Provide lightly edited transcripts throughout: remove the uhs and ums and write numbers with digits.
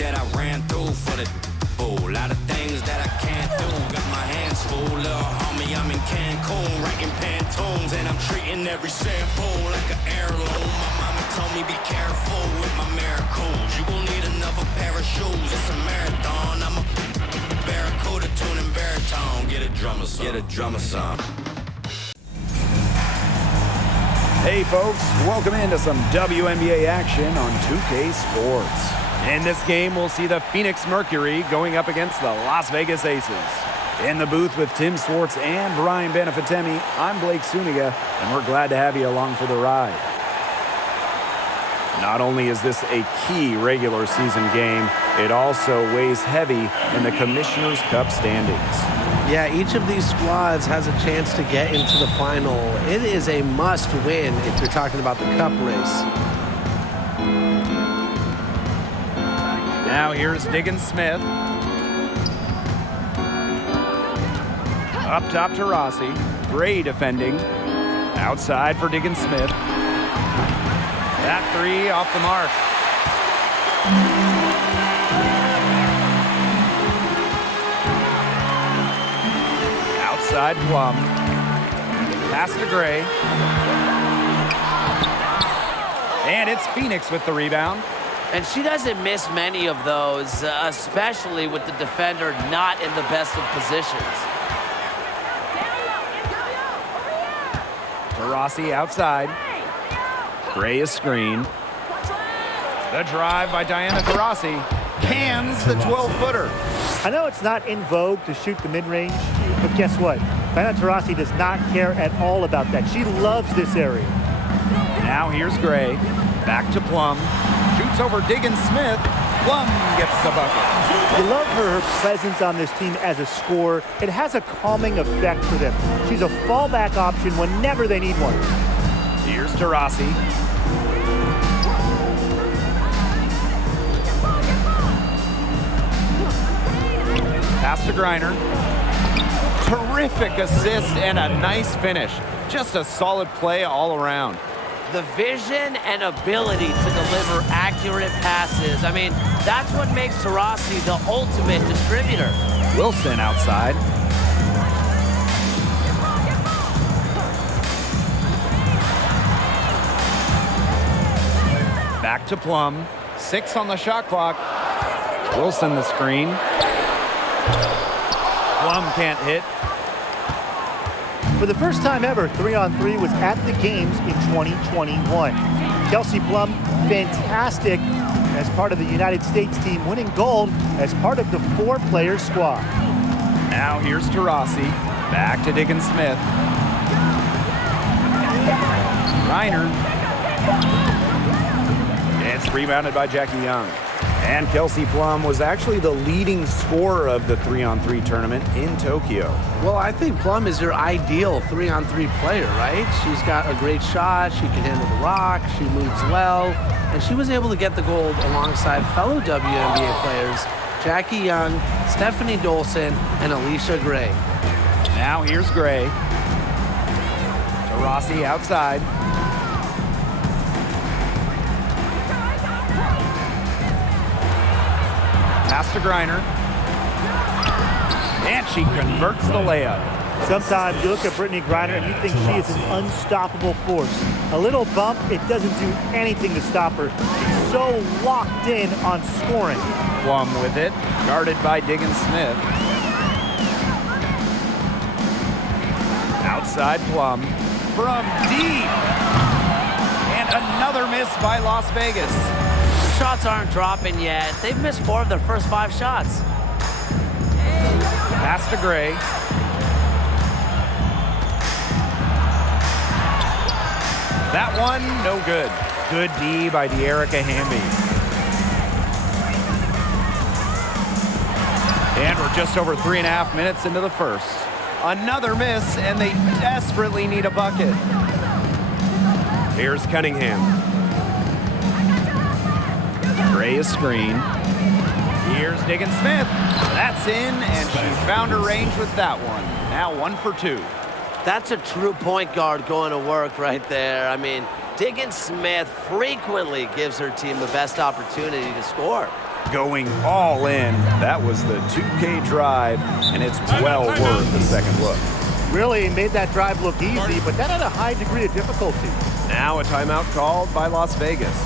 that I ran through for the fool. Lot of things that I can't do. Got my hands full, little homie. I'm in Cancun, writing Pantones, and I'm treating every shampoo like an heirloom. My mama told me be careful with my miracles. You gon' need another pair of shoes. It's a marathon. I'm a barracuda tuning baritone. Get a drummer song. Get a drummer song. Hey folks, welcome into some WNBA action on 2K Sports. In this game, we'll see the Phoenix Mercury going up against the Las Vegas Aces. In the booth with Tim Swartz and Brian Benefitemi, I'm Blake Suniga, and we're glad to have you along for the ride. Not only is this a key regular season game, it also weighs heavy in the Commissioner's Cup standings. Yeah, each of these squads has a chance to get into the final. It is a must-win if you're talking about the cup race. Now here's Diggins-Smith. Up top to Rossi. Gray defending. Outside for Diggins-Smith. That three off the mark. Outside Plum. Pass to Gray. And it's Phoenix with the rebound. And she doesn't miss many of those, especially with the defender not in the best of positions. Rossi outside. Gray is screened. The drive by Diana Taurasi cans the 12-footer. I know it's not in vogue to shoot the mid-range, but guess what? Diana Taurasi does not care at all about that. She loves this area. Now here's Gray. Back to Plum. Shoots over Diggins-Smith. Plum gets the bucket. You love her presence on this team as a scorer. It has a calming effect for them. She's a fallback option whenever they need one. Here's Taurasi. Pass to Griner. Terrific assist and a nice finish. Just a solid play all around. The vision and ability to deliver accurate passes. I mean, that's what makes Taurasi the ultimate distributor. Wilson outside. Back to Plum. 6 on the shot clock. Wilson the screen. Plum can't hit. For the first time ever, 3-on-3 was at the games in 2021. Kelsey Plum, fantastic as part of the United States team, winning gold as part of the 4-player squad. Now here's Taurasi. Back to Diggins-Smith. Reiner. It's rebounded by Jackie Young. And Kelsey Plum was actually the leading scorer of the 3-on-3 tournament in Tokyo. Well, I think Plum is your ideal 3-on-3 player, right? She's got a great shot, she can handle the rock, she moves well, and she was able to get the gold alongside fellow WNBA players Jackie Young, Stephanie Dolson, and Alicia Gray. Now here's Gray. Taurasi outside. Pass to Griner. And she converts the layup. Sometimes you look at Brittany Griner and you think she is an unstoppable force. A little bump, it doesn't do anything to stop her. She's so locked in on scoring. Plum with it, guarded by Diggins-Smith. Outside Plum from deep. And another miss by Las Vegas. Shots aren't dropping yet. They've missed 4 of their first 5 shots. Pass to Gray. That one, no good. Good D by De'Erica Hamby. And we're just over 3.5 minutes into the first. Another miss, and they desperately need a bucket. Here's Cunningham. Gray is screen. Here's Diggins-Smith. That's in, and she found her range with that one. Now 1 for 2. That's a true point guard going to work right there. I mean, Diggins-Smith frequently gives her team the best opportunity to score. Going all in. That was the 2K drive, and it's well worth the second look. Really made that drive look easy, but that had a high degree of difficulty. Now a timeout called by Las Vegas.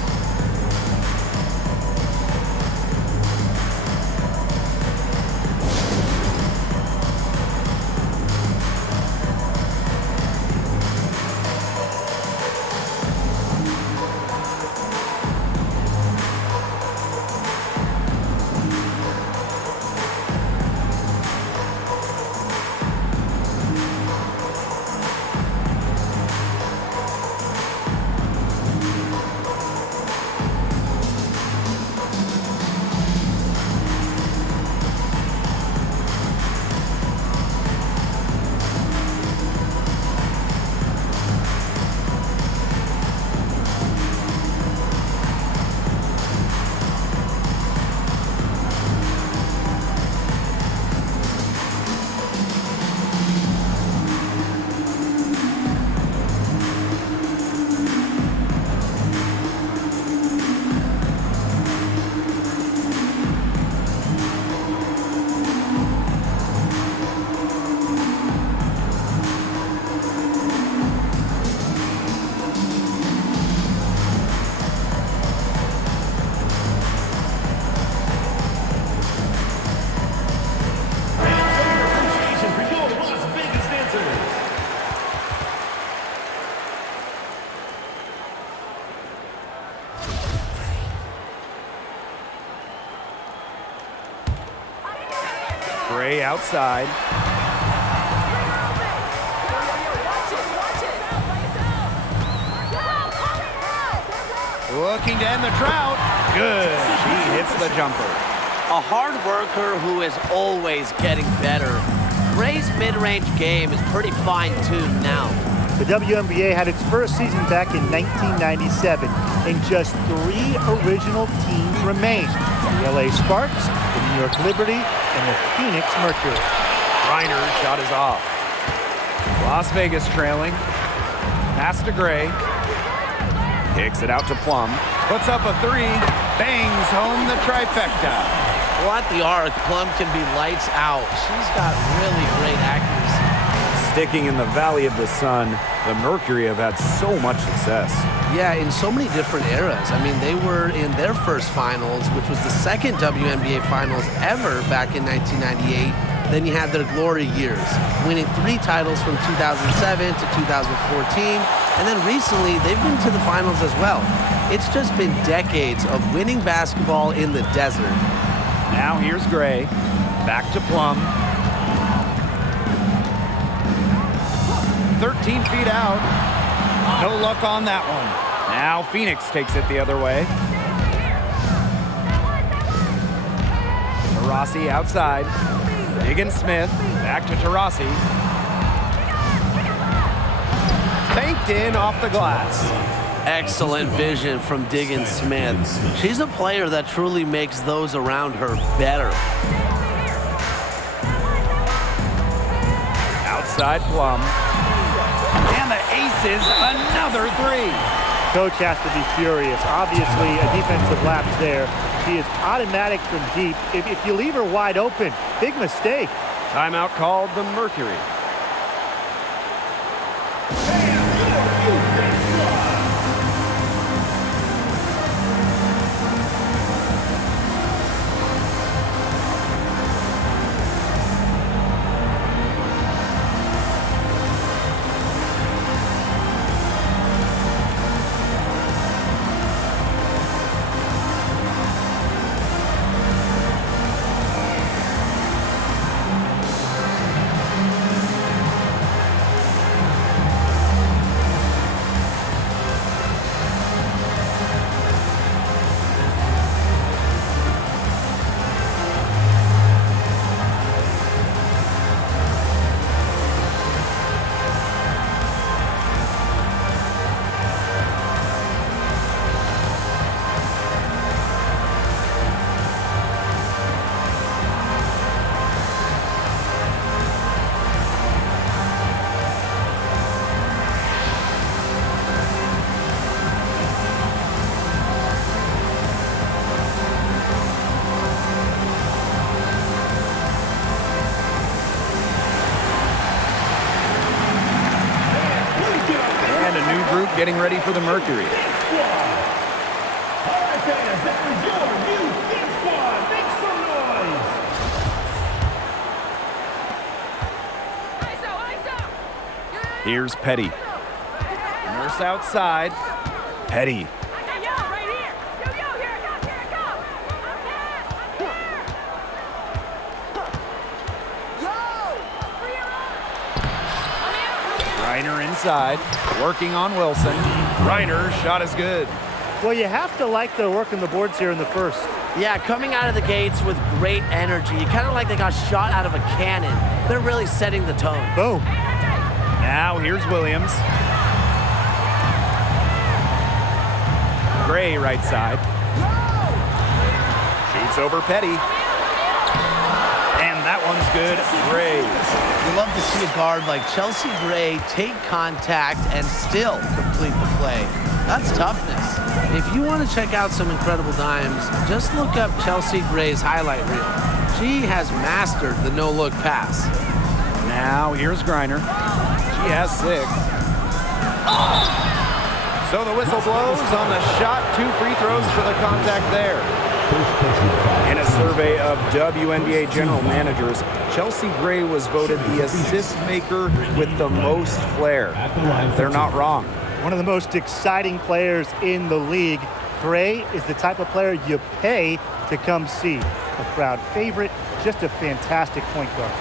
Gray outside. Looking to end the drought. Good. She hits the jumper. A hard worker who is always getting better. Gray's mid-range game is pretty fine-tuned now. The WNBA had its first season back in 1997, and just 3 original teams remain. The LA Sparks, the New York Liberty, and the Phoenix Mercury. Reiner's shot is off. Las Vegas trailing. Pass to Gray. Kicks it out to Plum. Puts up a 3. Bangs home the trifecta. Well, at the arc, Plum can be lights out. She's got really great accuracy. Sticking in the Valley of the Sun, the Mercury have had so much success. Yeah, in so many different eras. I mean, they were in their first finals, which was the second WNBA finals ever back in 1998. Then you had their glory years, winning 3 titles from 2007 to 2014. And then recently, they've been to the finals as well. It's just been decades of winning basketball in the desert. Now here's Gray. Back to Plum. 13 feet out. No luck on that one. Now Phoenix takes it the other way. Tarasi outside. Diggin Smith. Back to Tarasi. Banked in off the glass. Excellent vision from Diggin Smith. She's a player that truly makes those around her better. Outside Plum. And the aces, another 3. Coach has to be furious. Obviously, a defensive lapse there. She is automatic from deep. If you leave her wide open, big mistake. Timeout called the Mercury. a new group getting ready for the Mercury. Here's Petty. Nurse outside. Petty. Reiner inside, working on Wilson. Reiner's shot is good. Well, you have to like their work on the boards here in the first. Yeah, coming out of the gates with great energy. Kind of like they got shot out of a cannon. They're really setting the tone. Boom. Now here's Williams. Gray right side. Shoots over Petty. And that one's good. Gray. You love to see a guard like Chelsea Gray take contact and still complete the play. That's toughness. If you want to check out some incredible dimes, just look up Chelsea Gray's highlight reel. She has mastered the no-look pass. Now here's Griner. She has 6. So the whistle blows on the shot. 2 free throws for the contact there. In a survey of WNBA general managers, Chelsea Gray was voted the assist maker with the most flair. They're not wrong. One of the most exciting players in the league. Gray is the type of player you pay to come see. A crowd favorite, just a fantastic point guard.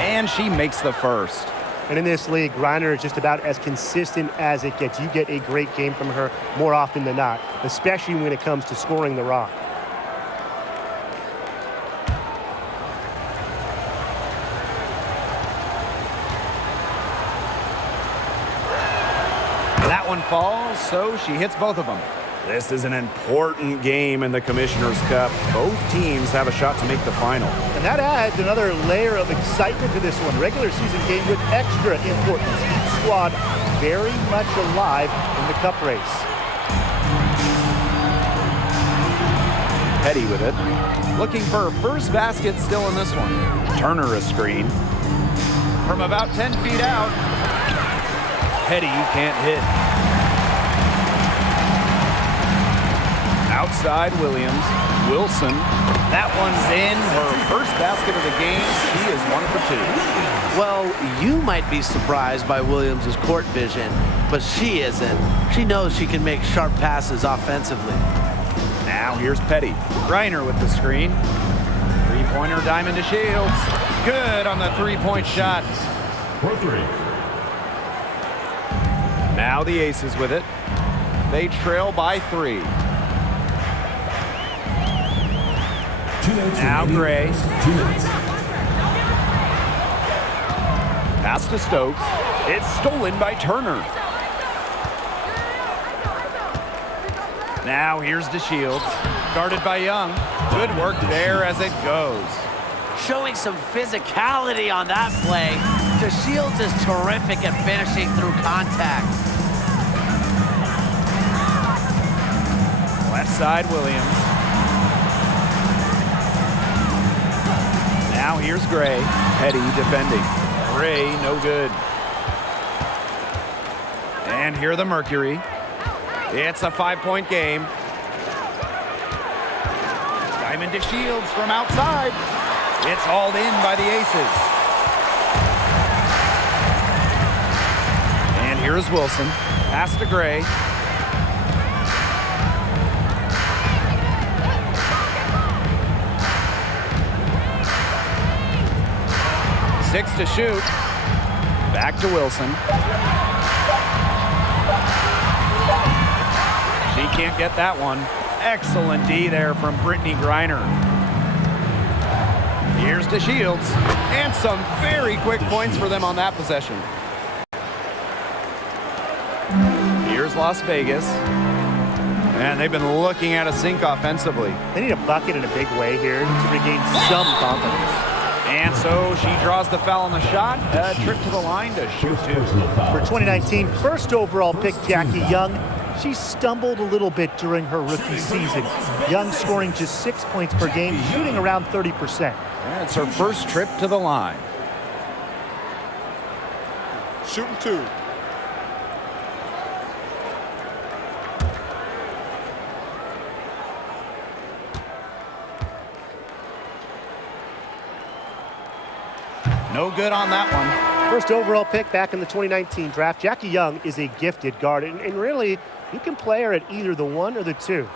And she makes the first. And in this league, Reiner is just about as consistent as it gets. You get a great game from her more often than not, especially when it comes to scoring the rock. That one falls, so she hits both of them. This is an important game in the Commissioner's Cup. Both teams have a shot to make the final. And that adds another layer of excitement to this one. Regular season game with extra importance. Each squad very much alive in the cup race. Petty with it. Looking for her first basket still in this one. Turner a screen. From about 10 feet out. Petty can't hit. Outside Williams. Wilson. That one's in. Her first basket of the game. She is 1 for 2. Well, you might be surprised by Williams' court vision, but she isn't. She knows she can make sharp passes offensively. Now here's Petty. Reiner with the screen. Three-pointer diamond to Shields. Good on the three-point shot. For 3. Now the Aces with it. They trail by 3. Now Gray. 2 minutes. Pass to Stokes. It's stolen by Turner. Now here's DeShields. Guarded by Young. Good work there as it goes. Showing some physicality on that play. DeShields is terrific at finishing through contact. Left side Williams. Now here's Gray. Petty defending. Gray no good. And here the Mercury. It's a 5-point game. Diamond to Shields from outside. It's hauled in by the Aces. And here's Wilson. Pass to Gray. Six to shoot. Back to Wilson. She can't get that one. Excellent D there from Brittany Griner. Here's to Shields. And some very quick points for them on that possession. Here's Las Vegas. And they've been looking at a sink offensively. They need a bucket in a big way here to regain some confidence. And so she draws the foul on the shot. A trip to the line to shoot 2. For 2019, first overall pick Jackie Young. She stumbled a little bit during her rookie season. Young scoring just 6 points per game, shooting around 30%. And it's her first trip to the line. shooting 2. No good on that one. First overall pick back in the 2019 draft. Jackie Young is a gifted guard, and really, you can play her at either the 1 or the 2.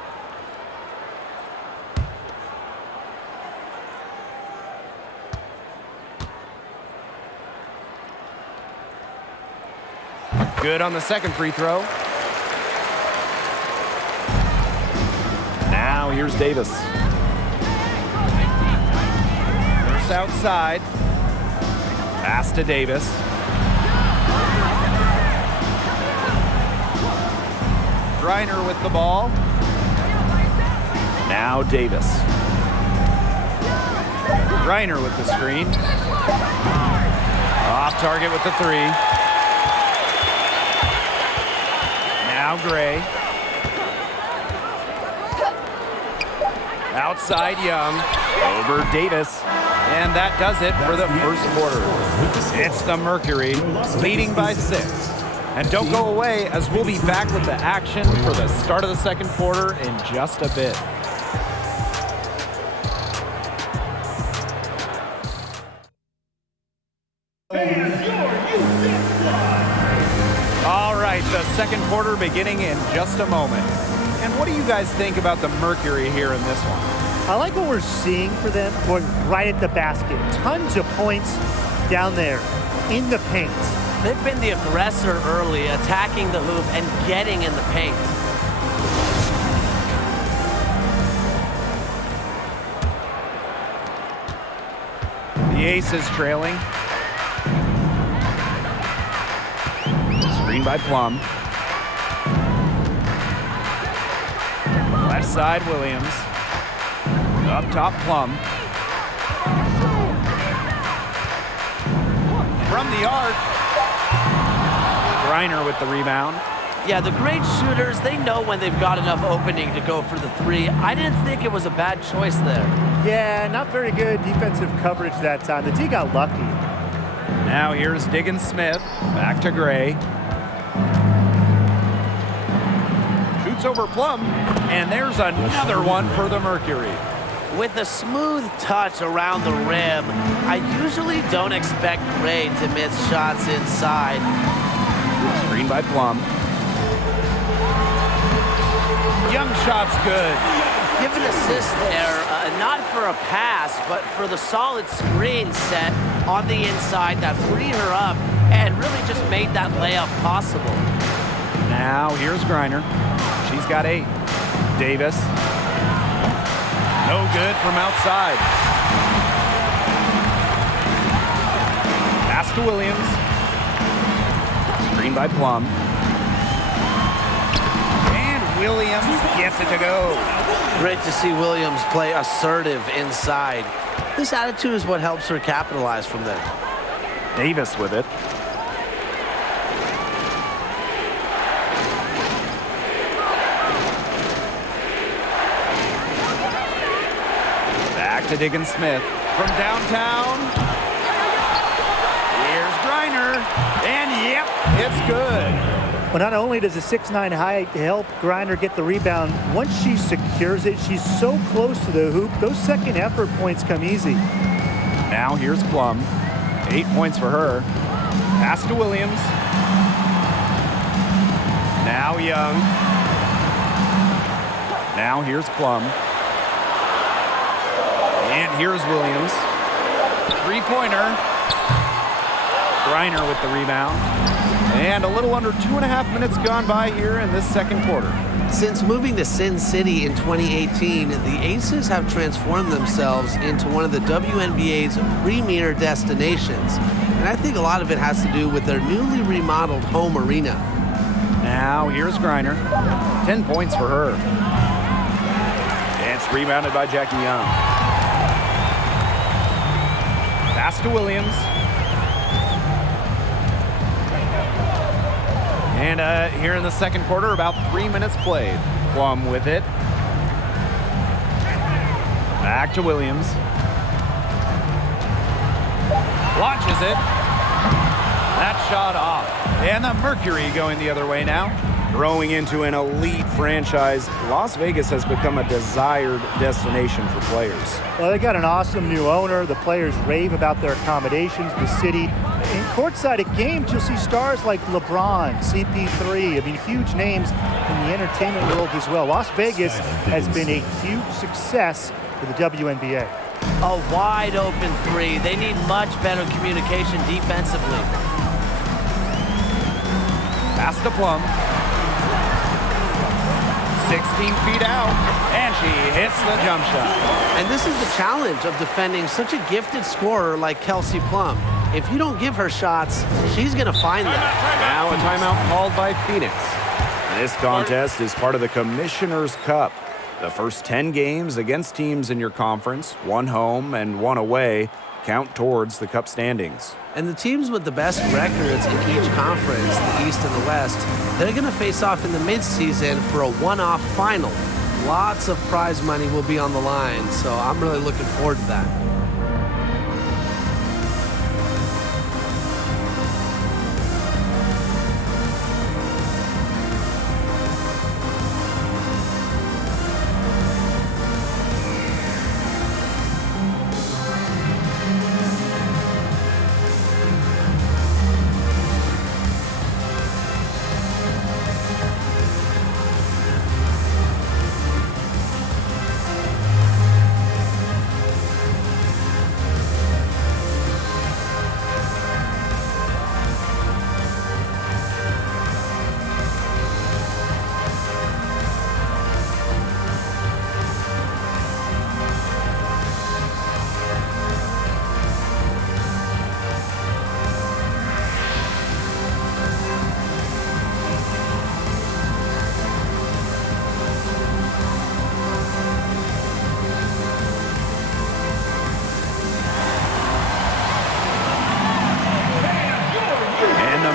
Good on the second free throw. Now here's Davis. First outside. Pass to Davis. Griner with the ball. Now Davis. Griner with the screen. Off target with the 3. Now Gray. Outside Young. Over Davis. And that does it for the first quarter. It's the Mercury leading by 6. And don't go away, as we'll be back with the action for the start of the second quarter in just a bit. All right, the second quarter beginning in just a moment. And what do you guys think about the Mercury here in this one? I like what we're seeing for them going right at the basket. Tons of points down there in the paint. They've been the aggressor early, attacking the hoop and getting in the paint. The Aces trailing. Screen by Plum. Left side, Williams. Up top, Plum. From the arc. Griner with the rebound. Yeah, the great shooters, they know when they've got enough opening to go for the 3. I didn't think it was a bad choice there. Yeah, not very good defensive coverage that time. The D got lucky. Now here's Diggins Smith. Back to Gray. Shoots over Plum. And there's another one for the Mercury. With a smooth touch around the rim, I usually don't expect Gray to miss shots inside. Screen by Plum. Young shot's good. Give an assist there, not for a pass, but for the solid screen set on the inside that freed her up and really just made that layup possible. Now here's Griner. She's got 8. Davis. No good from outside. Pass to Williams. Screen by Plum. And Williams gets it to go. Great to see Williams play assertive inside. This attitude is what helps her capitalize from there. Davis with it. Back to Diggins Smith from downtown. Here's Griner. And yep, it's good. Well, not only does a 6'9" height help Griner get the rebound, once she secures it, she's so close to the hoop, those second effort points come easy. Now here's Plum. 8 points for her. Pass to Williams. Now Young. Now here's Plum. And here's Williams. 3-pointer. Griner with the rebound. And a little under 2.5 minutes gone by here in this second quarter. Since moving to Sin City in 2018, the Aces have transformed themselves into one of the WNBA's premier destinations. And I think a lot of it has to do with their newly remodeled home arena. Now here's Griner. 10 points for her. And it's rebounded by Jackie Young. Pass to Williams. And here in the second quarter, about 3 minutes played. Plum with it. Back to Williams. Launches it. That shot off. And the Mercury going the other way now. Growing into an elite franchise, Las Vegas has become a desired destination for players. Well, they got an awesome new owner. The players rave about their accommodations, the city. In courtside at games, you'll see stars like LeBron, CP3. I mean, huge names in the entertainment world as well. Las Vegas has been a huge success for the WNBA. A wide open three. They need much better communication defensively. Pass to Plum. 16 feet out, and she hits the jump shot. And this is the challenge of defending such a gifted scorer like Kelsey Plum. If you don't give her shots, she's going to find them. Now a timeout called by Phoenix. This contest is part of the Commissioner's Cup. The first 10 games against teams in your conference, one home and one away, count towards the Cup standings. And the teams with the best records in each conference, the East and the West, they're going to face off in the midseason for a one-off final. Lots of prize money will be on the line, so I'm really looking forward to that.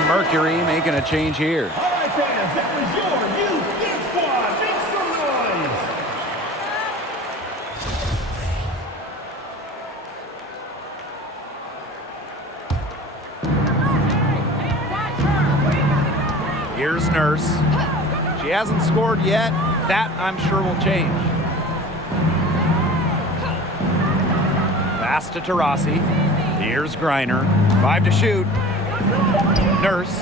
Mercury making a change here. All right, fans, that was your new Big Squad. Make some noise. Here's Nurse. She hasn't scored yet. That, I'm sure, will change. Pass to Taurasi. Here's Griner. 5 to shoot. Nurse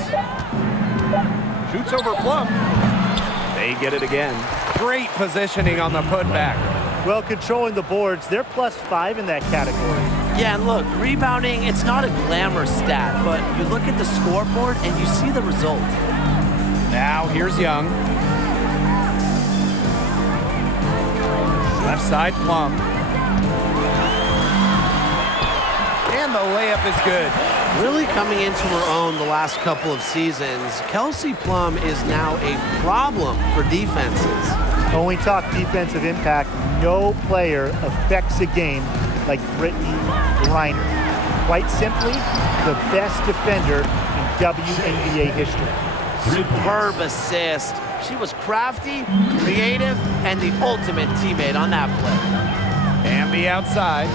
shoots over Plum. They get it again. Great positioning on the putback. Well, controlling the boards, they're +5 in that category. Yeah, and look, rebounding, it's not a glamour stat, but you look at the scoreboard and you see the result. Now here's Young. Left side, Plum. And the layup is good. Really coming into her own the last couple of seasons, Kelsey Plum is now a problem for defenses. When we talk defensive impact, no player affects a game like Brittany Griner. Quite simply, the best defender in WNBA history. Superb assist. She was crafty, creative, and the ultimate teammate on that play. Hamby outside.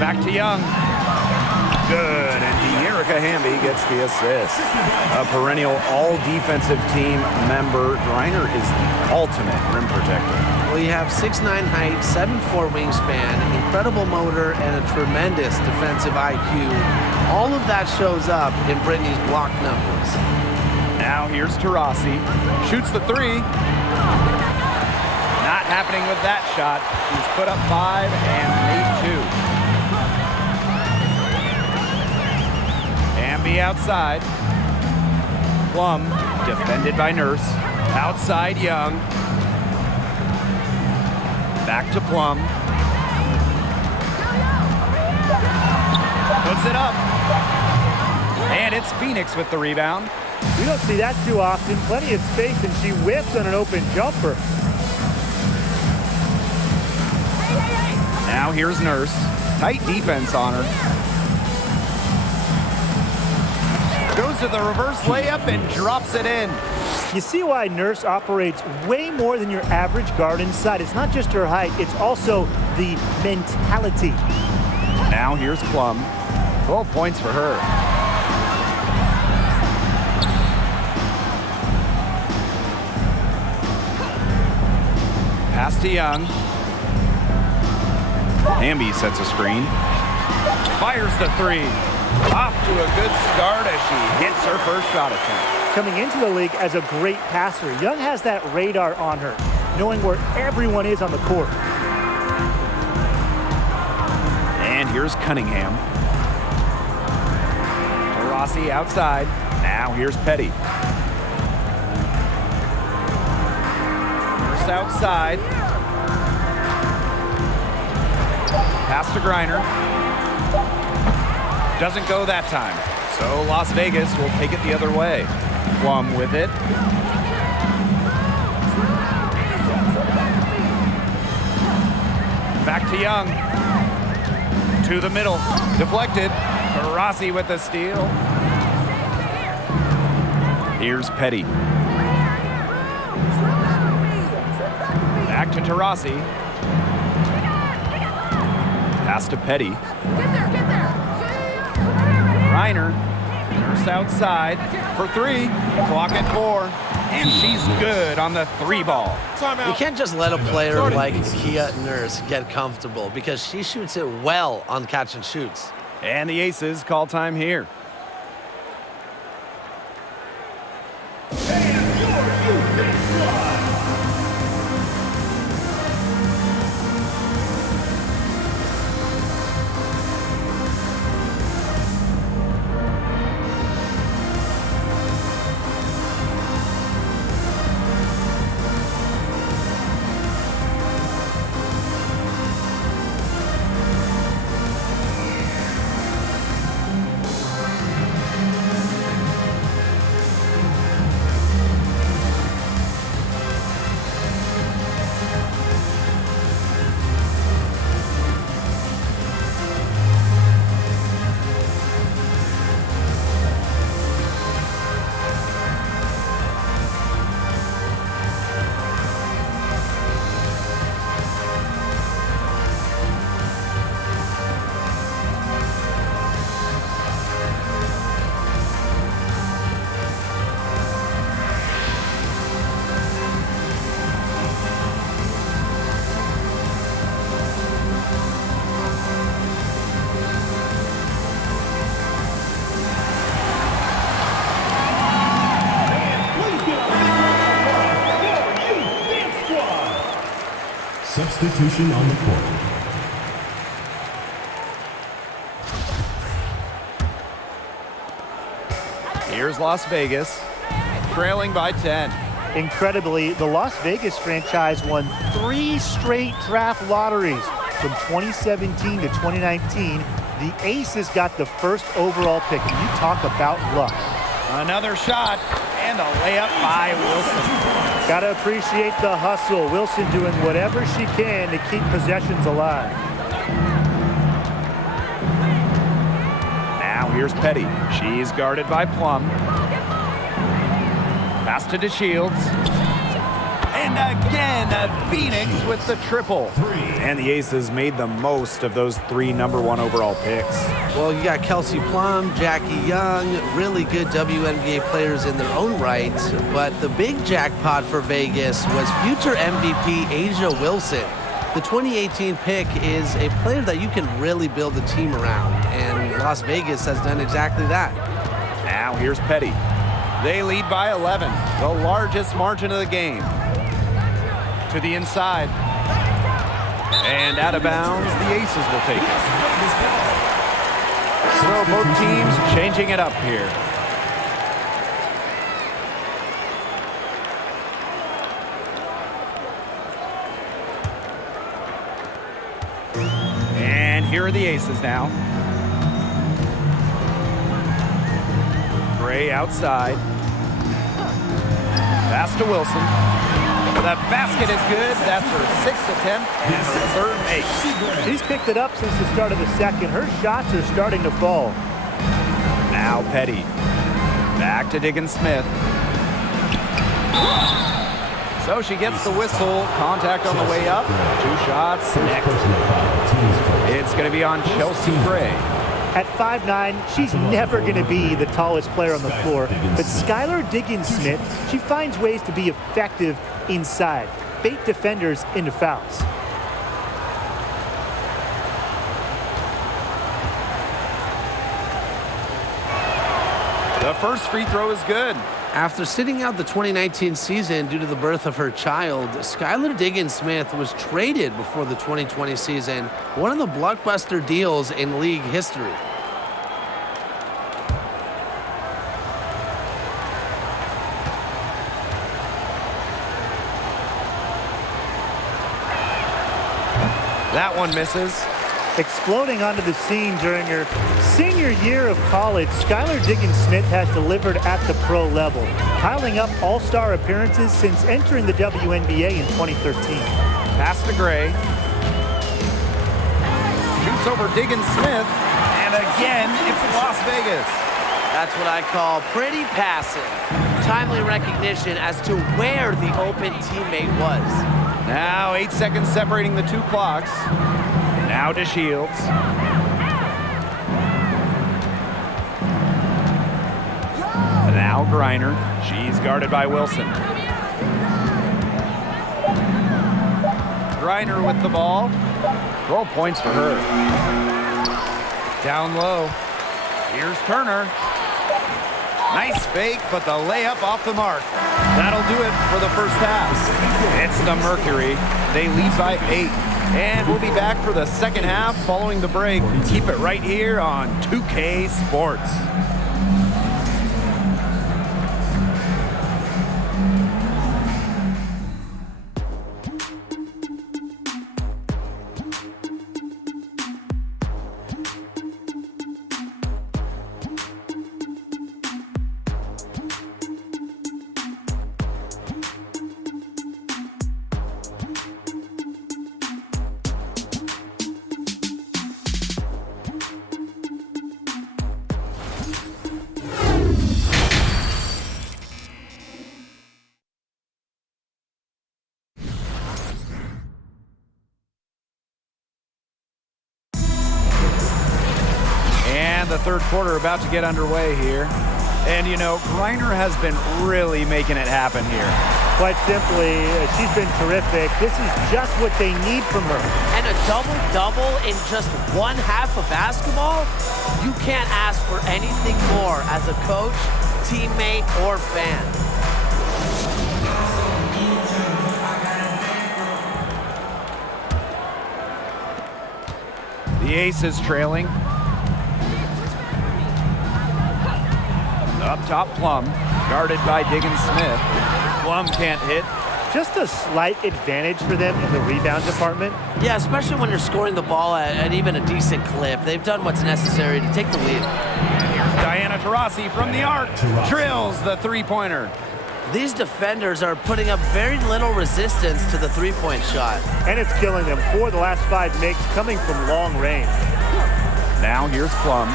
Back to Young. Good, and De'Erica Hamby gets the assist. A perennial all-defensive team member, Griner is the ultimate rim protector. Well, you have 6'9" height, 7'4" wingspan, incredible motor, and a tremendous defensive IQ. All of that shows up in Brittany's block numbers. Now here's Taurasi. Shoots the three. Not happening with that shot. She's put up 5 and made 2. Hamby outside. Plum defended by Nurse. Outside Young. Back to Plum. Puts it up. And it's Phoenix with the rebound. We don't see that too often. Plenty of space, and she whipped on an open jumper. Now here's Nurse. Tight defense on her. Goes to the reverse layup and drops it in. You see why Nurse operates way more than your average guard inside. It's not just her height, it's also the mentality. Now here's Plum. 12 points for her. Pass to Young. Hamby sets a screen. Fires the three. Off to a good start as she hits her first shot attempt. Coming into the league as a great passer, Young has that radar on her, knowing where everyone is on the court. And here's Cunningham. Rossi outside. Now here's Petty. First outside. Pass to Griner. Doesn't go that time. So Las Vegas will take it the other way. Plum with it. Back to Young. To the middle. Deflected. Rossi with the steal. Here's Petty. Back to Tarasi. Pass to Petty. Reiner. Nurse outside for three. Clock at 4. And she's good on the 3 ball. You can't just let a player like Kia Nurse get comfortable because she shoots it well on catch and shoots. And the Aces call time here. And your youth squad. Substitution on the court. Here's Las Vegas, trailing by 10. Incredibly, the Las Vegas franchise won 3 straight draft lotteries from 2017 to 2019. The Aces got the first overall pick, and you talk about luck. Another shot and a layup by Wilson. Gotta appreciate the hustle. Wilson doing whatever she can to keep possessions alive. Now here's Petty. She's guarded by Plum. Pass to DeShields. And again, Phoenix with the triple. And the Aces made the most of those 3 #1 overall picks. Well, you got Kelsey Plum, Jackie Young, really good WNBA players in their own right. But the big jackpot for Vegas was future MVP Asia Wilson. The 2018 pick is a player that you can really build a team around. And Las Vegas has done exactly that. Now here's Petty. They lead by 11, the largest margin of the game. To the inside. And out of bounds, the Aces will take it. So both teams changing it up here. And here are the Aces now. Gray outside. Pass to Wilson. The basket is good. That's her 6th attempt and her 3rd make. She's picked it up since the start of the second. Her shots are starting to fall. Now Petty. Back to Diggins-Smith. So she gets the whistle. Contact on the way up. 2 shots next. It's going to be on Chelsea Gray. At 5'9", she's never going to be the tallest player on the floor. But Skylar Diggins-Smith, she finds ways to be effective inside, bait defenders into fouls. The first free throw is good. After sitting out the 2019 season due to the birth of her child, Skylar Diggins-Smith was traded before the 2020 season, one of the blockbuster deals in league history. That one misses. Exploding onto the scene during her senior year of college, Skylar Diggins-Smith has delivered at the pro level, piling up all-star appearances since entering the WNBA in 2013. Pass to Gray. Shoots over Diggins-Smith, and again, it's Las Vegas. That's what I call pretty passive. Timely recognition as to where the open teammate was. Now 8 seconds separating the two clocks. Now to Shields. Now Griner. She's guarded by Wilson. Griner with the ball. 12 points for her. Down low. Here's Turner. Nice fake, but the layup off the mark. That'll do it for the first half. It's the Mercury. They lead by 8. And we'll be back for the second half following the break. Keep it right here on 2K Sports. The third quarter about to get underway here. And, you know, Griner has been really making it happen here. Quite simply, she's been terrific. This is just what they need from her. And a double-double in just one half of basketball? You can't ask for anything more as a coach, teammate, or fan. The Ace is trailing. Up top, Plum, guarded by Diggins-Smith. Plum can't hit. Just a slight advantage for them in the rebound department. Yeah, especially when you're scoring the ball at even a decent clip. They've done what's necessary to take the lead. Here's Diana Taurasi from the arc. Drills the three-pointer. These defenders are putting up very little resistance to the three-point shot. And it's killing them. 4 of the last 5 makes coming from long range. Now here's Plum.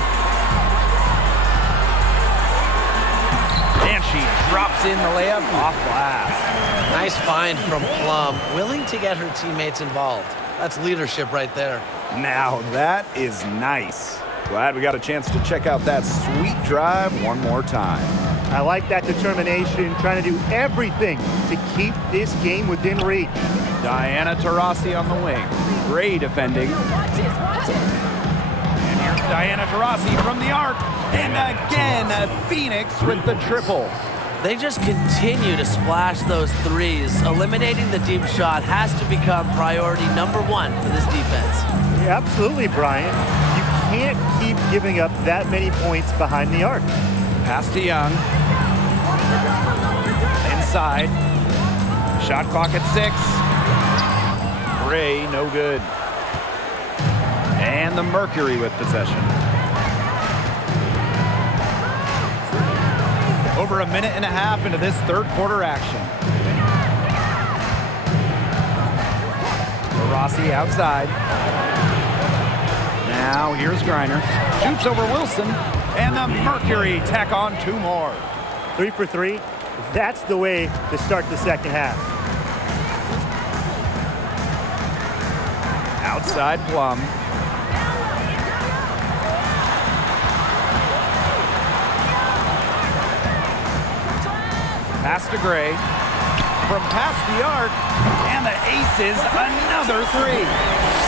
And she drops in the layup off glass. Nice find from Plum, willing to get her teammates involved. That's leadership right there. Now that is nice. Glad we got a chance to check out that sweet drive one more time. I like that determination, trying to do everything to keep this game within reach. Diana Taurasi on the wing. Gray defending. And here's Diana Taurasi from the arc. And again, Phoenix with the triple. They just continue to splash those threes. Eliminating the deep shot has to become priority number 1 for this defense. Yeah, absolutely, Brian. You can't keep giving up that many points behind the arc. Pass to Young. Inside. Shot clock at 6. Gray, no good. And the Mercury with possession. Over a minute and a half into this third quarter action. Rossi outside. Now here's Griner. Shoots over Wilson. And the Mercury tack on 2 more. 3 for 3. That's the way to start the second half. Outside Plum. Pass to Gray. From past the arc, and the aces, another three.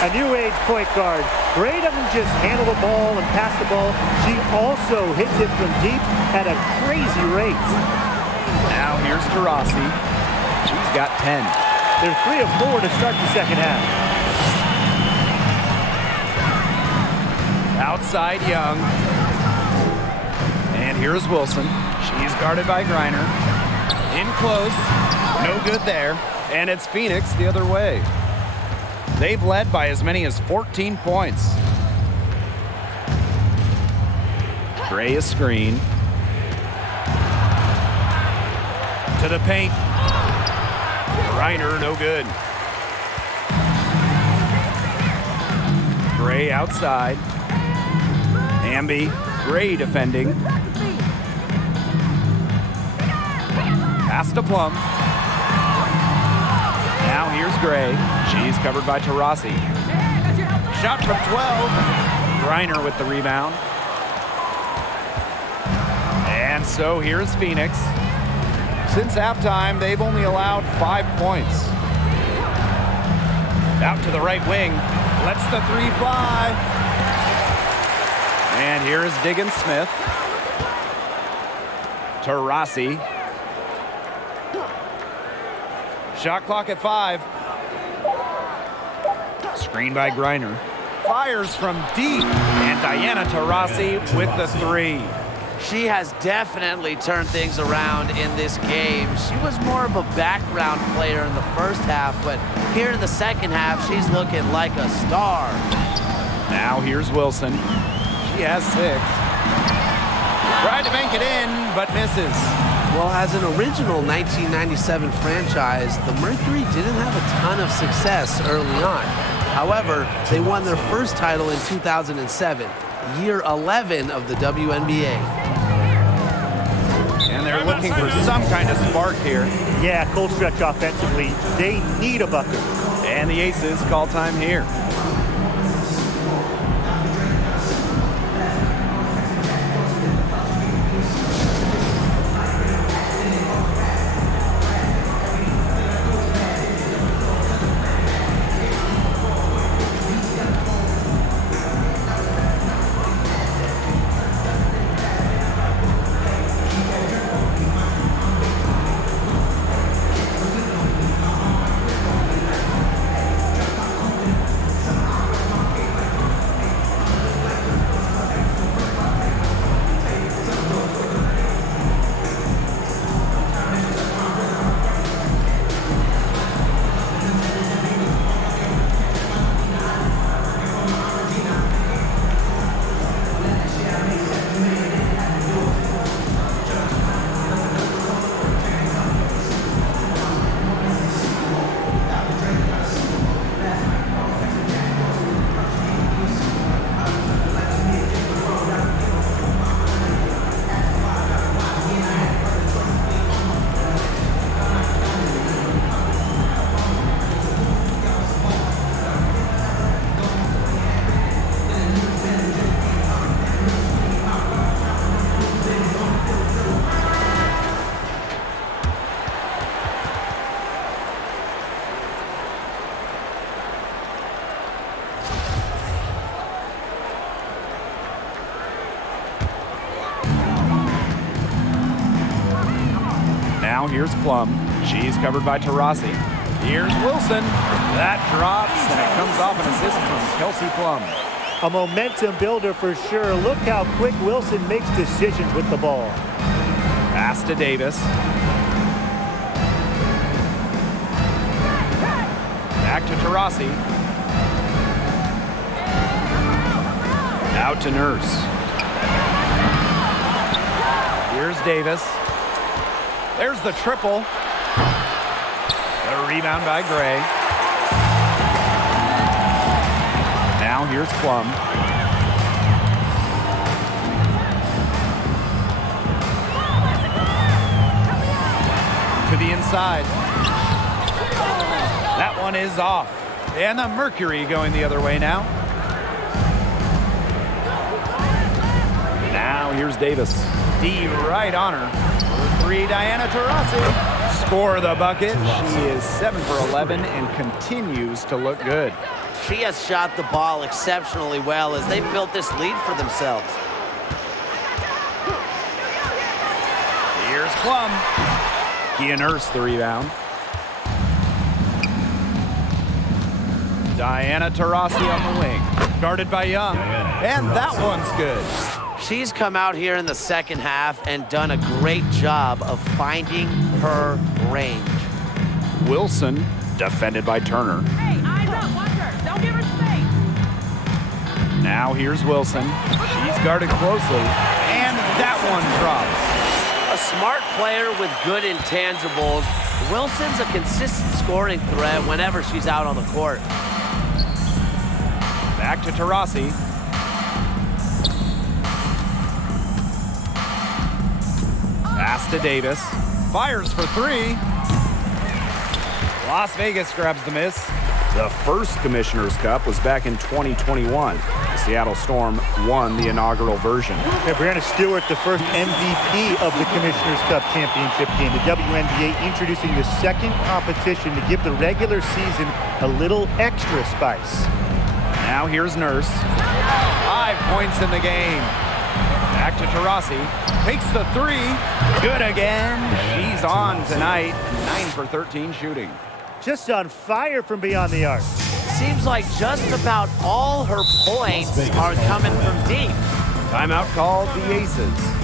A new age point guard. Gray doesn't just handle the ball and pass the ball. She also hits it from deep at a crazy rate. Now here's Taurasi. She's got 10. They're 3 of 4 to start the second half. Outside Young. And here's Wilson. She's guarded by Griner. In close. No good there. And it's Phoenix the other way. They've led by as many as 14 points. Gray is screen. To the paint. Griner, no good. Gray outside. Amby, Gray defending. Pass to Plum. Now here's Gray. She's covered by Taurasi. Shot from 12. Griner with the rebound. And so here's Phoenix. Since halftime, they've only allowed 5 points. Out to the right wing. Lets the three fly. And here's Diggins Smith. Taurasi. Shot clock at 5. Screen by Griner. Fires from deep. And Diana Taurasi with the three. She has definitely turned things around in this game. She was more of a background player in the first half, but here in the second half, she's looking like a star. Now here's Wilson. She has 6. Tried to bank it in, but misses. Well, as an original 1997 franchise, the Mercury didn't have a ton of success early on. However, they won their first title in 2007, year 11 of the WNBA. And they're looking for some kind of spark here. Yeah, cold stretch offensively. They need a bucket. And the Aces call time here. Now here's Plum. She's covered by Taurasi. Here's Wilson. That drops, and it comes off an assist from Kelsey Plum. A momentum builder for sure. Look how quick Wilson makes decisions with the ball. Pass to Davis. Back to Taurasi. Out to Nurse. Here's Davis. There's the triple. The rebound by Gray. Now here's Plum. To the inside. That one is off. And the Mercury going the other way now. Now here's Davis. D right on her. For three, Diana Taurasi. Score the bucket. She is 7 for 11 and continues to look good. She has shot the ball exceptionally well as they've built this lead for themselves. Here's Plum. Kia Nurse the rebound. Diana Taurasi on the wing. Guarded by Young. And that one's good. She's come out here in the second half and done a great job of finding her range. Wilson, defended by Turner. Hey, eyes up, watch her. Don't give her space. Now here's Wilson. She's guarded closely. And that one drops. A smart player with good intangibles. Wilson's a consistent scoring threat whenever she's out on the court. Back to Taurasi. Pass to Davis. Fires for three. Las Vegas grabs the miss. The first Commissioner's Cup was back in 2021. The Seattle Storm won the inaugural version. Yeah, Brianna Stewart, the first MVP of the Commissioner's Cup championship game. The WNBA introducing the second competition to give the regular season a little extra spice. Now here's Nurse. 5 points in the game. Back to Taurasi. Takes the three. Good again. She's on tonight. 9 for 13 shooting. Just on fire from beyond the arc. Seems like just about all her points are coming from deep. Timeout called the Aces.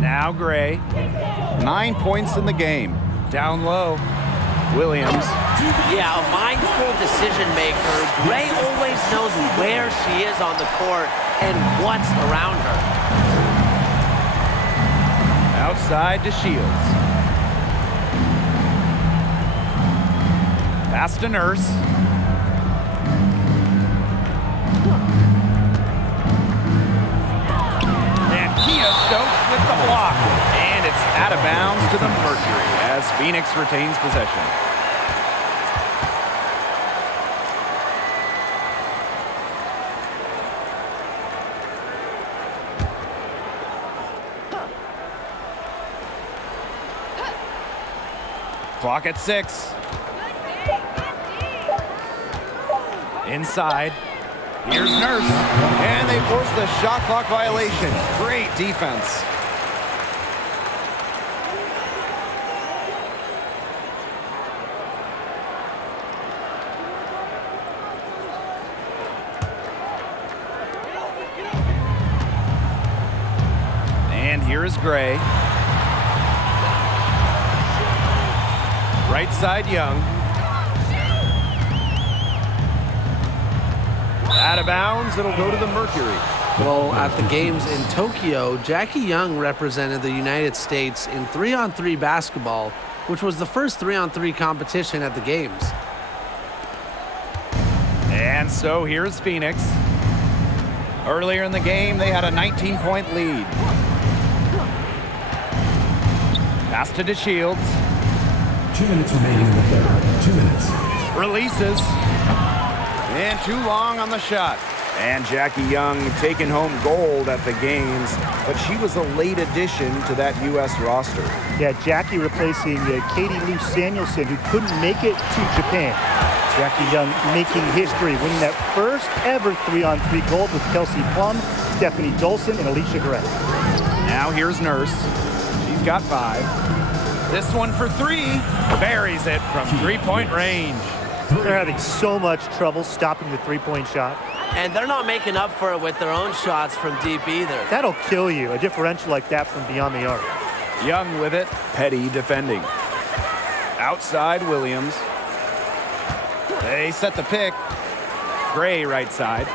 Now Gray. 9 points in the game. Down low. Williams. Yeah, a mindful decision maker. Gray always knows where she is on the court and what's around her. Outside to Shields. Pass to Nurse. And Kia Stokes with the block. And it's out of bounds to the Mercury as Phoenix retains possession. Clock at 6. Inside. Here's Nurse. And they force the shot clock violation. Great defense. And here is Gray. Right side, Young. Out of bounds, it'll go to the Mercury. Well, at the games in Tokyo, Jackie Young represented the United States in 3-on-3 basketball, which was the first 3-on-3 competition at the games. And so here's Phoenix. Earlier in the game, they had a 19-point lead. Pass to DeShields. 2 minutes remaining in the third. 2 minutes. Releases. And too long on the shot. And Jackie Young taking home gold at the games, but she was a late addition to that U.S. roster. Yeah, Jackie replacing Katie Lou Samuelson, who couldn't make it to Japan. Jackie Young making history, winning that first ever 3-on-3 gold with Kelsey Plum, Stephanie Dolson, and Alicia Gray. Now here's Nurse. She's got 5. This one for 3. Buries it from 3-point range. They're having so much trouble stopping the 3-point shot. And they're not making up for it with their own shots from deep either. That'll kill you, a differential like that from beyond the arc. Young with it. Petty defending. Outside Williams. They set the pick. Gray right side.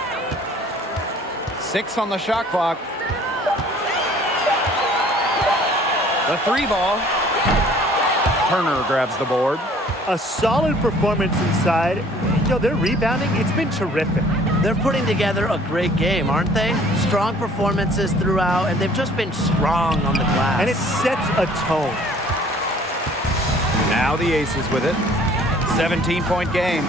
6 on the shot clock. The 3 ball. Turner grabs the board. A solid performance inside. You know, their rebounding, it's been terrific. They're putting together a great game, aren't they? Strong performances throughout, and they've just been strong on the glass. And it sets a tone. Now the Aces with it. 17-point game.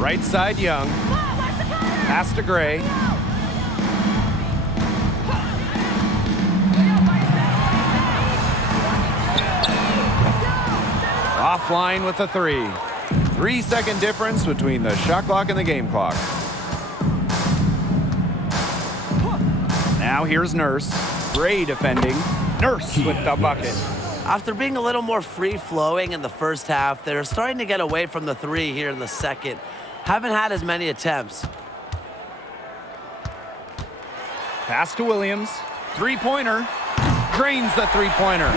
Right side Young. Pass to Gray. Offline with the 3. 3-second difference between the shot clock and the game clock. Now here's Nurse. Gray defending. Nurse with the bucket. After being a little more free-flowing in the first half, they're starting to get away from the 3 here in the second. Haven't had as many attempts. Pass to Williams. 3-pointer. Drains the 3-pointer.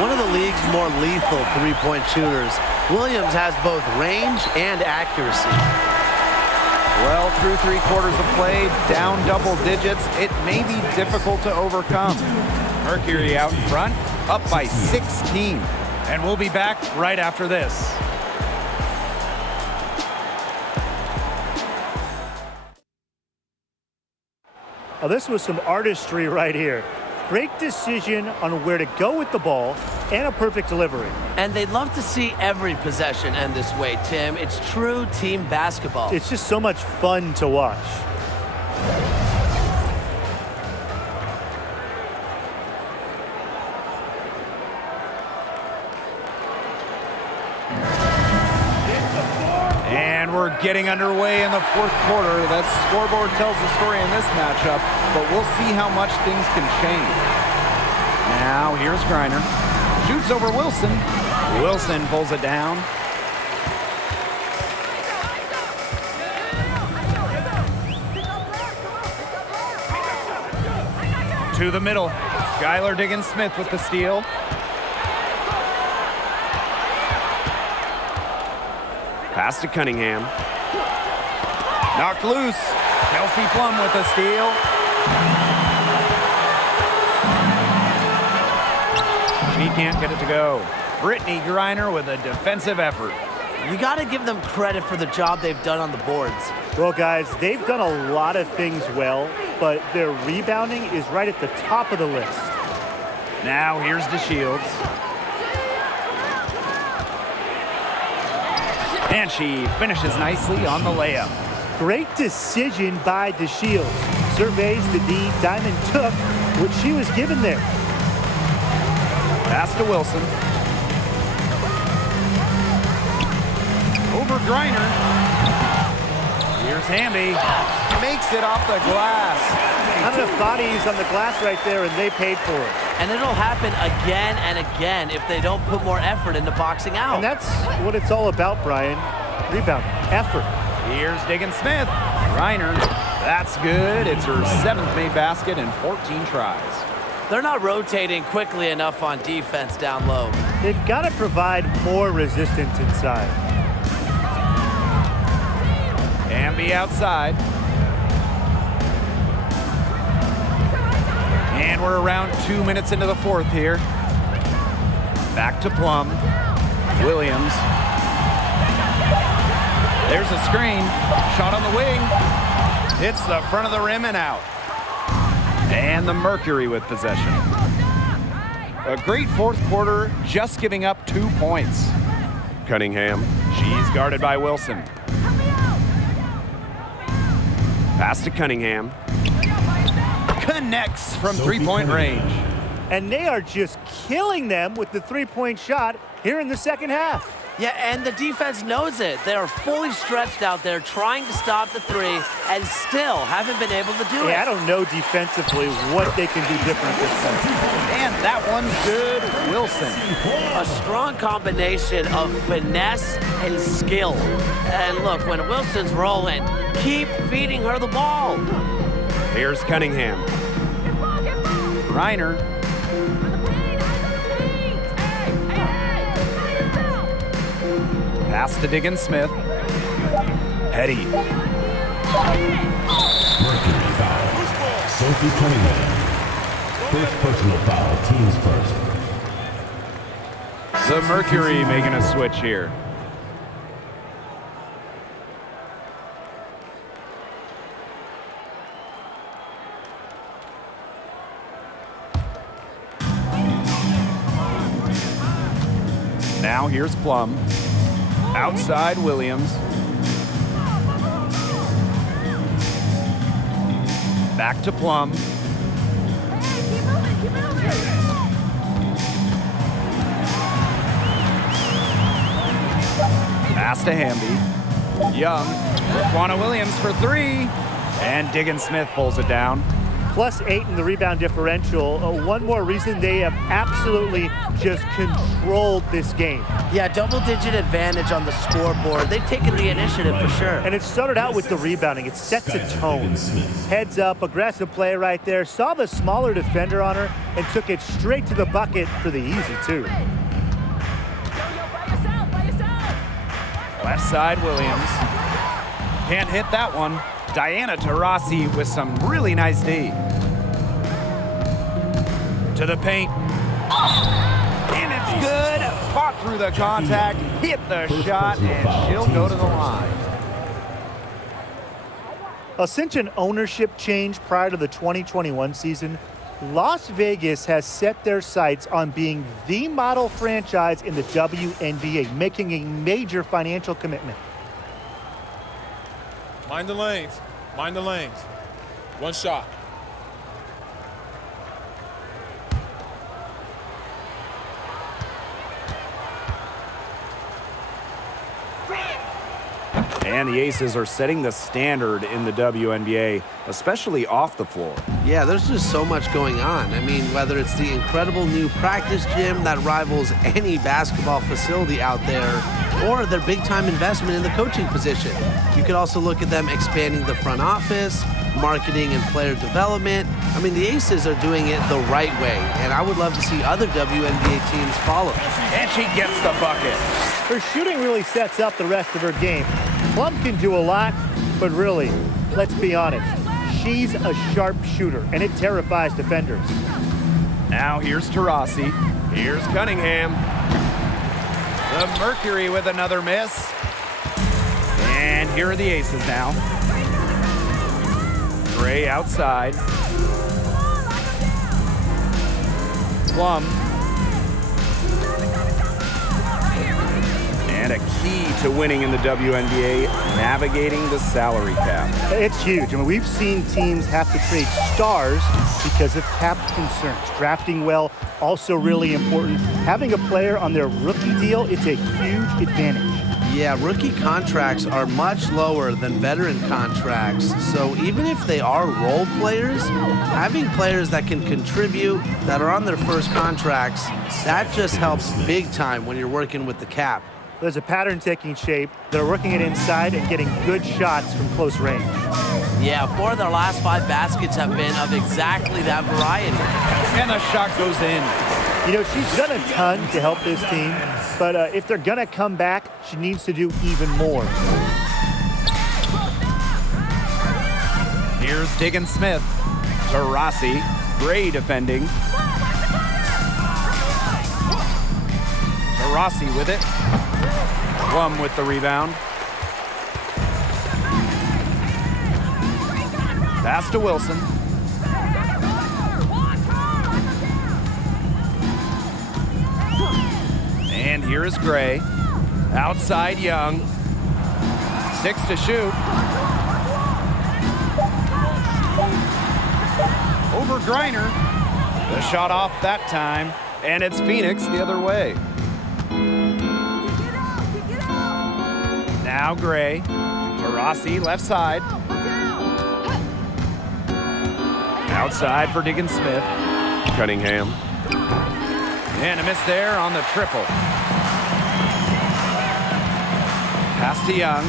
One of the league's more lethal 3-point shooters, Williams has both range and accuracy. Well, through 3 quarters of play, down double digits, it may be difficult to overcome. Mercury out in front, up by 16. And we'll be back right after this. Oh, this was some artistry right here. Great decision on where to go with the ball and a perfect delivery. And they'd love to see every possession end this way, Tim. It's true team basketball. It's just so much fun to watch. And we're getting underway in the 4th quarter. That scoreboard tells the story in this matchup, but we'll see how much things can change. Now here's Griner. Shoots over Wilson. Wilson pulls it down. To the middle. Skylar Diggins-Smith with the steal. Pass to Cunningham. Knocked loose. Kelsey Plum with the steal. She can't get it to go. Brittany Griner with a defensive effort. You got to give them credit for the job they've done on the boards. Well, guys, they've done a lot of things well, but their rebounding is right at the top of the list. Now here's DeShields. And she finishes nicely on the layup. Great decision by DeShields. Surveys the D. Diamond took what she was given there. Pass to Wilson. Over Griner. Here's Hamby. Makes it off the glass. Not enough bodies on the glass right there, and they paid for it. And it'll happen again and again if they don't put more effort into boxing out. And that's what it's all about, Brian. Rebound, effort. Here's Diggins-Smith. Griner. That's good. It's her 7th made basket in 14 tries. They're not rotating quickly enough on defense down low. They've got to provide more resistance inside. Hamby outside. And we're around 2 minutes into the fourth here. Back to Plum. Williams. There's a screen. Shot on the wing. Hits the front of the rim and out. And the Mercury with possession. A great fourth quarter, just giving up 2 points. Cunningham. She's guarded by Wilson. Pass to Cunningham. Connects from three-point range. And they are just killing them with the three-point shot here in the second half. Yeah, and the defense knows it. They are fully stretched out there trying to stop the three and still haven't been able to do it. I don't know defensively what they can do different this time. And that one's good. Wilson. A strong combination of finesse and skill. And look, when Wilson's rolling, keep feeding her the ball. Here's Cunningham. Reiner. Pass to Diggins Smith. Petty. Mercury foul. Sophie Cunningham. First personal foul, teams first. The Mercury making a switch here. Now here's Plum. Outside Williams. Back to Plum. Pass to Hamby. Young. Quanah Williams for three. And Diggins Smith pulls it down. +8 in the rebound differential. One more reason they have absolutely just controlled this game. Yeah, double-digit advantage on the scoreboard. They've taken the initiative for sure. And it started out with the rebounding. It sets a tone. Heads up, aggressive play right there. Saw the smaller defender on her and took it straight to the bucket for the easy two. Left side Williams. Can't hit that one. Diana Taurasi with some really nice D. To the paint. And it's good. Fought through the contact, hit the shot, and she'll go to the line. Since an ownership change prior to the 2021 season, Las Vegas has set their sights on being the model franchise in the WNBA, making a major financial commitment. Mind the lanes. Mind the lanes. One shot. And the Aces are setting the standard in the WNBA, especially off the floor. Yeah, there's just so much going on. I mean, whether it's the incredible new practice gym that rivals any basketball facility out there, or their big-time investment in the coaching position. You could also look at them expanding the front office, marketing and player development. I mean, the Aces are doing it the right way, and I would love to see other WNBA teams follow. And she gets the bucket. Her shooting really sets up the rest of her game. Plum can do a lot, but really, let's be honest, she's a sharp shooter, and it terrifies defenders. Now here's Taurasi. Here's Cunningham. The Mercury with another miss. And here are the Aces now. Gray outside. Plum. And a key to winning in the WNBA, navigating the salary cap. It's huge. I mean, we've seen teams have to trade stars because of cap concerns. Drafting well, also really important. Having a player on their rookie deal, it's a huge advantage. Yeah, rookie contracts are much lower than veteran contracts. So even if they are role players, having players that can contribute, that are on their first contracts, that just helps big time when you're working with the cap. There's a pattern taking shape. They're working it inside and getting good shots from close range. Yeah, 4 of their last 5 baskets have been of exactly that variety. And the shot goes in. You know, she's done a ton to help this team, but if they're going to come back, she needs to do even more. Here's Diggin Smith to Rossi. Gray defending. To Rossi with it. Plum with the rebound. Pass to Wilson. And here is Gray. Outside Young. 6 to shoot. Over Griner. The shot off that time. And it's Phoenix the other way. Now Gray. To Rossi, left side. Outside for Diggin Smith. Cunningham. And a miss there on the triple. Pass to Young.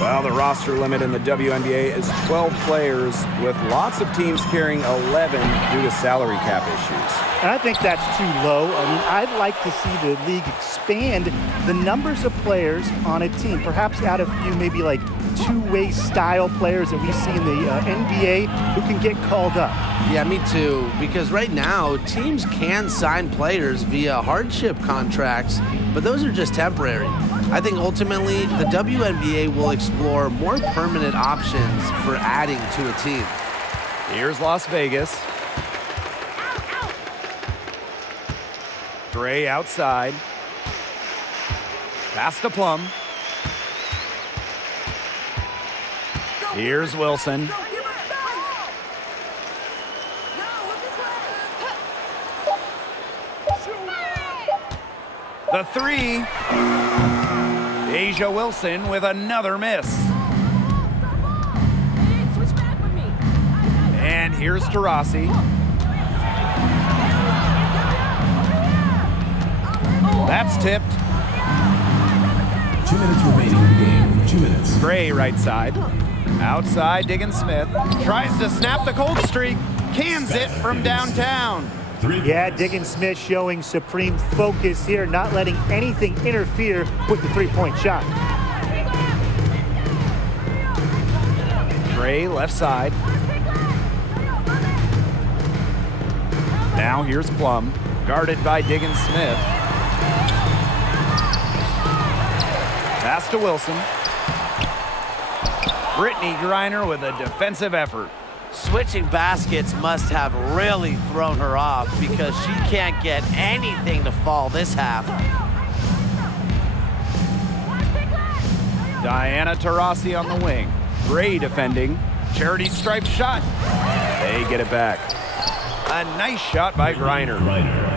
Well, the roster limit in the WNBA is 12 players, with lots of teams carrying 11 due to salary cap issues. And I think that's too low. I mean, I'd like to see the league expand the numbers of players on a team, perhaps add a few maybe like two-way style players that we see in the NBA who can get called up. Yeah, me too, because right now teams can sign players via hardship contracts, but those are just temporary. I think ultimately the WNBA will explore more permanent options for adding to a team. Here's Las Vegas. Gray outside. Pass to Plum. Here's Wilson. The three. Asia Wilson with another miss. And here's Taurasi. That's tipped. 2 minutes remaining in the game. 2 minutes. Gray right side. Outside, Diggin Smith. Tries to snap the cold streak. Cans it from downtown. Yeah, Diggin Smith showing supreme focus here, not letting anything interfere with the three-point shot. Gray left side. Now here's Plum, guarded by Diggin Smith. Pass to Wilson. Brittany Griner with a defensive effort. Switching baskets must have really thrown her off because she can't get anything to fall this half. Diana Taurasi on the wing. Gray defending. Charity stripe shot. They get it back. A nice shot by Griner.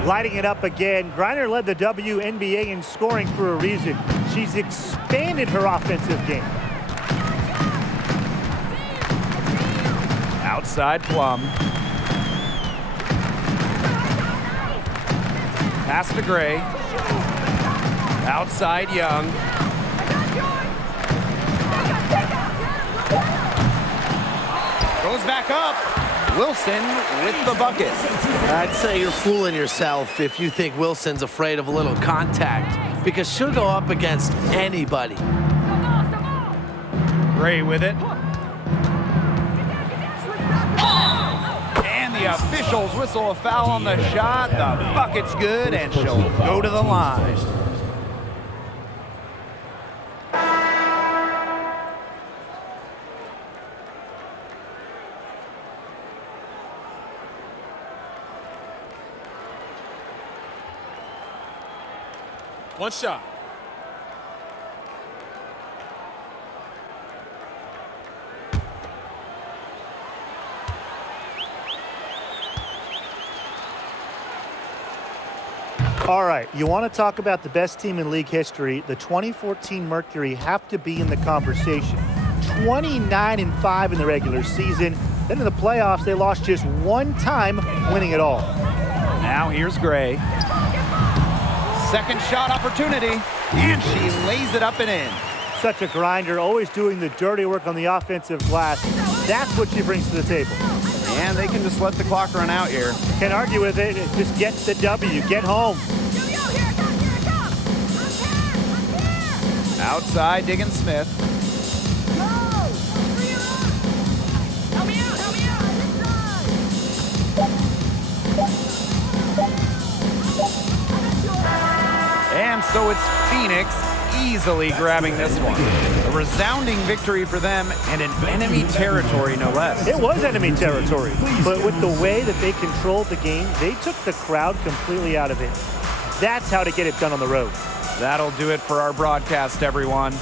Lighting it up again. Griner led the WNBA in scoring for a reason. She's expanded her offensive game. Outside Plum. Pass to Gray. Outside Young. Goes back up. Wilson with the bucket. I'd say you're fooling yourself if you think Wilson's afraid of a little contact, because she'll go up against anybody. Gray with it. And the officials whistle a foul on the shot. The bucket's good, and she'll go to the line. One shot. All right, you want to talk about the best team in league history. The 2014 Mercury have to be in the conversation. 29-5 in the regular season. Then in the playoffs, they lost just one time, winning it all. Now here's Gray. Second shot opportunity, and she lays it up and in. Such a grinder, always doing the dirty work on the offensive glass. That's what she brings to the table. And they can just let the clock run out here. Can't argue with it. Just get the W, get home. Outside, Diggin Smith. So it's Phoenix easily grabbing this one. A resounding victory for them and an enemy territory, no less. It was enemy territory, but with the way that they controlled the game, they took the crowd completely out of it. That's how to get it done on the road. That'll do it for our broadcast, everyone.